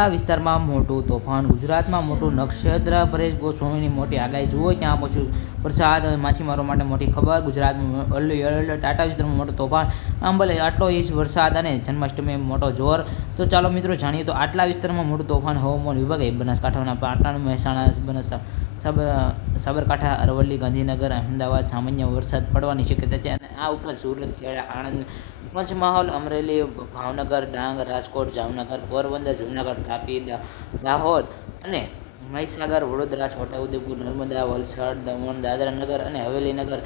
આ વિસ્તારમાં મોટું તોફાન, ગુજરાતમાં મોટું નક્ષત્ર, પરેશ ગોસ્વામીની મોટી આગાહી જુઓ, ત્યાં પછી વરસાદ માછીમારો માટે મોટી ખબર, ગુજરાતમાં અલ્લી અલ્લી, ટાટા વિસ્તારમાં મોટું તોફાન, આમ ભલે આટલો ઇંચ વરસાદ અને જન્માષ્ટમી મોટો જોર. તો ચાલો મિત્રો જાણીએ, તો આટલા વિસ્તારમાં મોટું તોફાન હવામાન વિભાગે બનાસકાંઠાના પાટણ, મહેસાણા, બનાસ સાબરકાંઠા, અરવલ્લી, ગાંધીનગર, અમદાવાદ સામાન્ય વરસાદ પડવાની શક્યતા છે અને આ ઉપરાંત સુરત, ખેડા, આણંદ પંચમહાલ અમરેલી, ભાવનગર, ડાંગ, રાજકોટ, જામનગર, પોરબંદર, જૂનાગઢ, તાપી દાહોદ અને મહીસાગર, વડોદરા, છોટાઉદેપુર, નર્મદા, વલસાડ, દમણ, દાદરાનગર અને હવેલીનગર.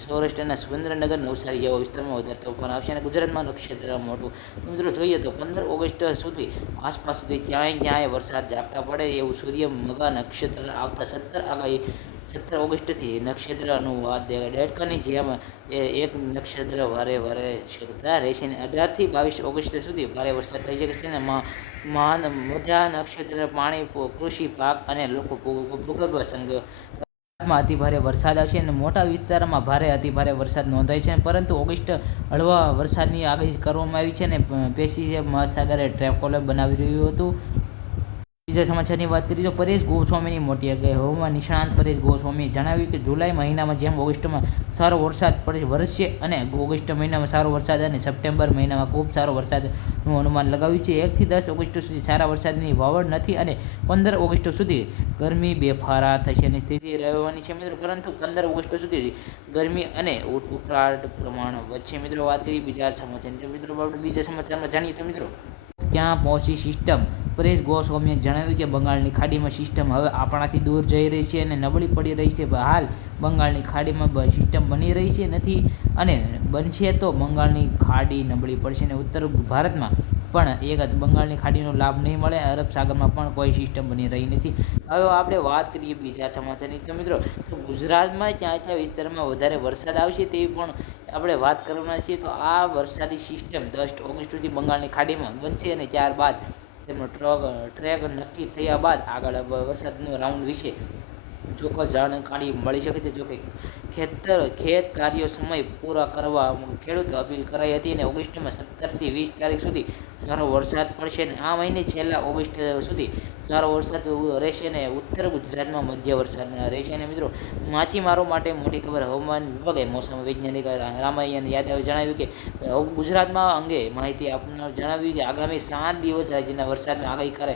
સૌરાષ્ટ્રના સુરેન્દ્રનગર નવસારી જેવા વિસ્તારમાં વધારે તોફાન આવશે અને ગુજરાતમાં નક્ષત્ર મોટું. તો મિત્રો જોઈએ તો પંદર ઓગસ્ટ સુધી આસપાસ સુધી ક્યાંય ક્યાંય વરસાદ ઝાપટા પડે એવું સૂર્ય, મગા નક્ષત્ર આવતા સત્તર આગાહી સત્તર ઓગસ્ટથી નક્ષત્ર અનુવાદ ડેટકાની જેમ એક નક્ષત્ર વારે વારે શકતા રહેશે અને અઢારથી બાવીસ ઓગસ્ટ સુધી ભારે વરસાદ થઈ શકે છે અને મહાન બધા નક્ષત્ર, પાણી કૃષિ પાક અને લોકો ભૂગર્ભ સંઘમાં અતિભારે વરસાદ આવશે અને મોટા વિસ્તારમાં ભારે અતિભારે વરસાદ નોંધાય છે. પરંતુ ઓગસ્ટ હળવા વરસાદની આગાહી કરવામાં આવી છે અને પેસી મહાસાગરે ટ્રેકોલર બનાવી રહ્યું હતું. બીજા સમાચારની વાત કરીએ તો પરેશ ગોસ્વામીની મોટી આગાહી. હવામાન નિષ્ણાંત પરેશ ગોસ્વામીએ જણાવ્યું કે જુલાઈ મહિનામાં જેમ ઓગસ્ટમાં સારો વરસાદ વરસશે અને ઓગસ્ટ મહિનામાં સારો વરસાદ અને સપ્ટેમ્બર મહિનામાં ખૂબ સારો વરસાદનું અનુમાન લગાવ્યું છે. એકથી દસ ઓગસ્ટ સુધી સારા વરસાદની વાવડ નથી અને પંદર ઓગસ્ટ સુધી ગરમી બેફારા થશે અને સ્થિતિ રહેવાની છે મિત્રો. પરંતુ પંદર ઓગસ્ટ સુધી ગરમી અને ઉકળાટ પ્રમાણ વચ્ચે મિત્રો, વાત કરીએ બીજા સમાચાર મિત્રો આપણે બીજા સમાચારમાં જાણીએ તો મિત્રો. ક્યાં પહોંચી સિસ્ટમ પરેશ ગોસ્વામીએ જણાવ્યું કે બંગાળની ખાડીમાં સિસ્ટમ હવે આપણાથી દૂર જઈ રહી છે અને નબળી પડી રહી છે. હાલ બંગાળની ખાડીમાં સિસ્ટમ બની રહી છે નથી અને બનશે તો બંગાળની ખાડી નબળી પડશે અને ઉત્તર ભારતમાં પણ એક બંગાળની ખાડીનો લાભ નહીં મળે. અરબ સાગરમાં પણ કોઈ સિસ્ટમ બની રહી નથી. હવે આપણે વાત કરીએ બીજા સમાચારની. તો મિત્રો, તો ગુજરાતમાં ક્યાં ક્યાં વિસ્તારમાં વધારે વરસાદ આવશે તેવી પણ આપણે વાત કરવાના છીએ. તો આ વરસાદી સિસ્ટમ દસ ઓગસ્ટ સુધી બંગાળની ખાડીમાં બનશે અને ત્યારબાદ તેમનો ટ્રક, ટ્રેક નક્કી થયા બાદ આગળ વરસાદનો રાઉન્ડ વિશે ચોક્કસ જાણકારી મળી શકે છે. જોકે ખેતર, ખેત કાર્યો સમય પૂરા કરવા ખેડૂત અપીલ કરાઈ હતી અને ઓગસ્ટમાં સત્તરથી વીસ તારીખ સુધી સારો વરસાદ પડશે અને આ મહિને છેલ્લા ઓગસ્ટ સુધી સારો વરસાદ રહેશે અને ઉત્તર ગુજરાતમાં મધ્ય વરસાદ રહેશે. અને મિત્રો, માછીમારો માટે મોટી ખબર હવામાન વિભાગે મોસમ વૈજ્ઞાનિક રામાયણ યાદવે જણાવ્યું કે ગુજરાતમાં અંગે માહિતી આપનાર જણાવ્યું કે, આગામી સાત દિવસ રાજ્યના વરસાદની આગાહી કરે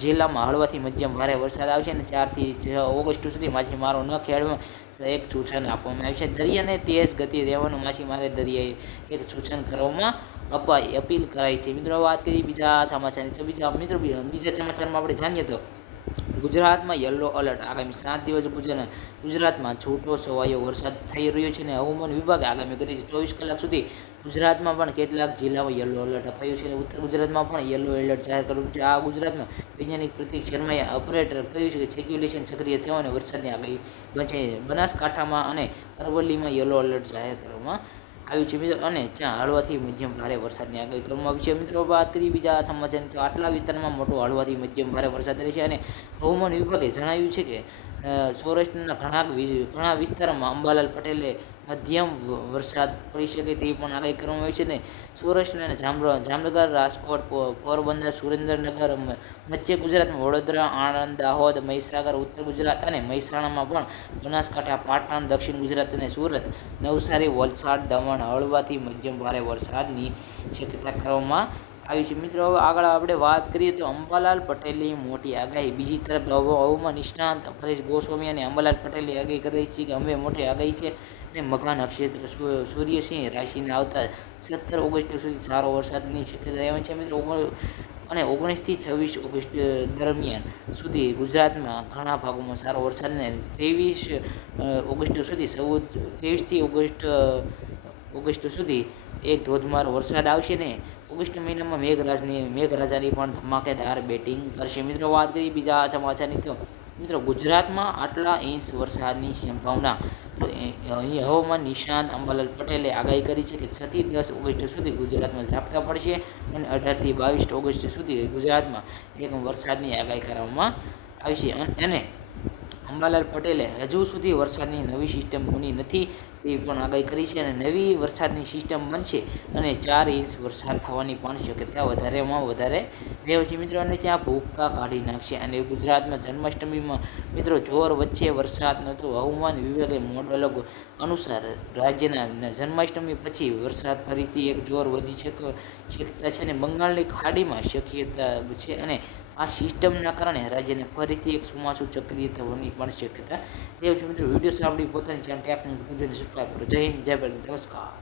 જિલ્લામાં હળવાથી મધ્યમ ભારે વરસાદ આવશે અને ચારથી છ ઓગસ્ટ સુધી માછીમારો ન ખેડવા એક સૂચન આપવામાં આવ્યું છે. દરિયાને તેજ ગતિ રહેવાનું માછીમારે દરિયાએ એક સૂચન કરવામાં અપાઈ, અપીલ કરાઈ છે. મિત્રો વાત કરીએ બીજા સમાચારની. તો બીજા મિત્રો બીજા સમાચારમાં આપણે જાણીએ તો ગુજરાતમાં યલો એલર્ટ. આગામી સાત દિવસ ગુજરાત ગુજરાતમાં છૂટો છવાયો વરસાદ થઈ રહ્યો છે અને હવામાન વિભાગે આગામી કરી ચોવીસ કલાક સુધી ગુજરાતમાં પણ કેટલાક જિલ્લામાં યલો એલર્ટ અપાયું છે અને ઉત્તર ગુજરાતમાં પણ યલો એલર્ટ જાહેર કર્યું છે. આ ગુજરાતમાં વૈજ્ઞાનિક પ્રતિક શર્માએ ઓપરેટર કહ્યું છે કે સેક્યુલેશન સક્રિય થવાની વરસાદની આગાહી બચે બનાસકાંઠામાં અને અરવલ્લીમાં યલો એલર્ટ જાહેર કરવામાં આવ્યું છે મિત્રો. અને ત્યાં હળવાથી મધ્યમ ભારે વરસાદની આગાહી કરવામાં આવી છે. મિત્રો, વાત કરીએ બીજા સમાચાર તો આટલા વિસ્તારમાં મોટો હળવાથી મધ્યમ ભારે વરસાદ રહેશે અને હવામાન વિભાગે જણાવ્યું છે કે સૌરાષ્ટ્રના ઘણા ઘણા વિસ્તારોમાં અંબાલાલ પટેલે મધ્યમ વરસાદ પડી શકે તેવી પણ આગાહી કરવામાં આવી છે ને. સૌરાષ્ટ્ર અને જામનગર રાજકોટ પોરબંદર, સુરેન્દ્રનગર મધ્ય ગુજરાતમાં વડોદરા, આણંદ, દાહોદ, મહીસાગર, ઉત્તર ગુજરાત અને મહેસાણામાં પણ બનાસકાંઠા, પાટણ, દક્ષિણ ગુજરાત અને સુરત નવસારી, વલસાડ, દમણ, હળવાથી મધ્યમ ભારે વરસાદની શક્યતા કરવામાં આવી છે. મિત્રો, હવે આગળ આપણે વાત કરીએ તો અંબાલાલ પટેલની મોટી આગાહી. બીજી તરફ હવા- હવામાન નિષ્ણાંત પરેશ ગોસ્વામી અને અંબાલાલ પટેલે આગાહી કરી છે કે અમે મોટી આગાહી છે અને મઘા નક્ષત્ર સૂર્યસિંહ રાશિને આવતા સત્તર ઓગસ્ટ સુધી સારો વરસાદની શક્યતા રહેવાની છે. મિત્રો અને ઓગણીસથી છવ્વીસ ઓગસ્ટ દરમિયાન સુધી ગુજરાતમાં ઘણા ભાગોમાં સારો વરસાદ ને ત્રેવીસ ઓગસ્ટ સુધી ચૌદ ત્રેવીસથી ઓગસ્ટ ઓગસ્ટ સુધી એક ધોધમાર વરસાદ આવશે ને, ઓગસ્ટ મહિનામાં મેઘરાજની, મેઘરાજાની પણ ધમાકેદાર બેટિંગ કરશે. મિત્રો, વાત કરીએ બીજા સમાચારની તો, મિત્રો, ગુજરાતમાં આટલા ઇંચ વરસાદની સંભાવના. તો અહીં હવામાન નિષ્ણાંત અંબાલાલ પટેલે આગાહી કરી છે કે છથી દસ ઓગસ્ટ સુધી ગુજરાતમાં ઝાપટા પડશે અને અઢારથી બાવીસ ઓગસ્ટ સુધી ગુજરાતમાં એક વરસાદની આગાહી કરવામાં આવશે. અને અંબાલાલ પટેલે હજુ સુધી વરસાદની નવી સિસ્ટમ બની નથી એ પણ આગાહી કરી છે અને નવી વરસાદની સિસ્ટમ બનશે અને ચાર ઇંચ વરસાદ થવાની પણ શક્યતા વધારેમાં વધારે રહેવા છે. મિત્રો, અને ત્યાં ભૂકા કાઢી નાખશે અને ગુજરાતમાં જન્માષ્ટમીમાં મિત્રો, જોર વચ્ચે વરસાદ નહોતો. હવામાન વિભાગે મોડલ અનુસાર રાજ્યના જન્માષ્ટમી પછી વરસાદ ફરીથી એક જોર વધી શકે, શક્યતા છે અને બંગાળની ખાડીમાં શક્યતા છે અને આ સિસ્ટમના કારણે રાજ્યને ફરીથી એક ચોમાસું ચક્રિય થવાની પણ શક્યતા રહેવું છે મિત્રો, વીડિયો સાંભળી પોતાની ચેનલ ટેક્સ ગુજરાત સબસ્ક્રાઈબ કરો. જય હિન્દ, જય ભારત, નમસ્કાર.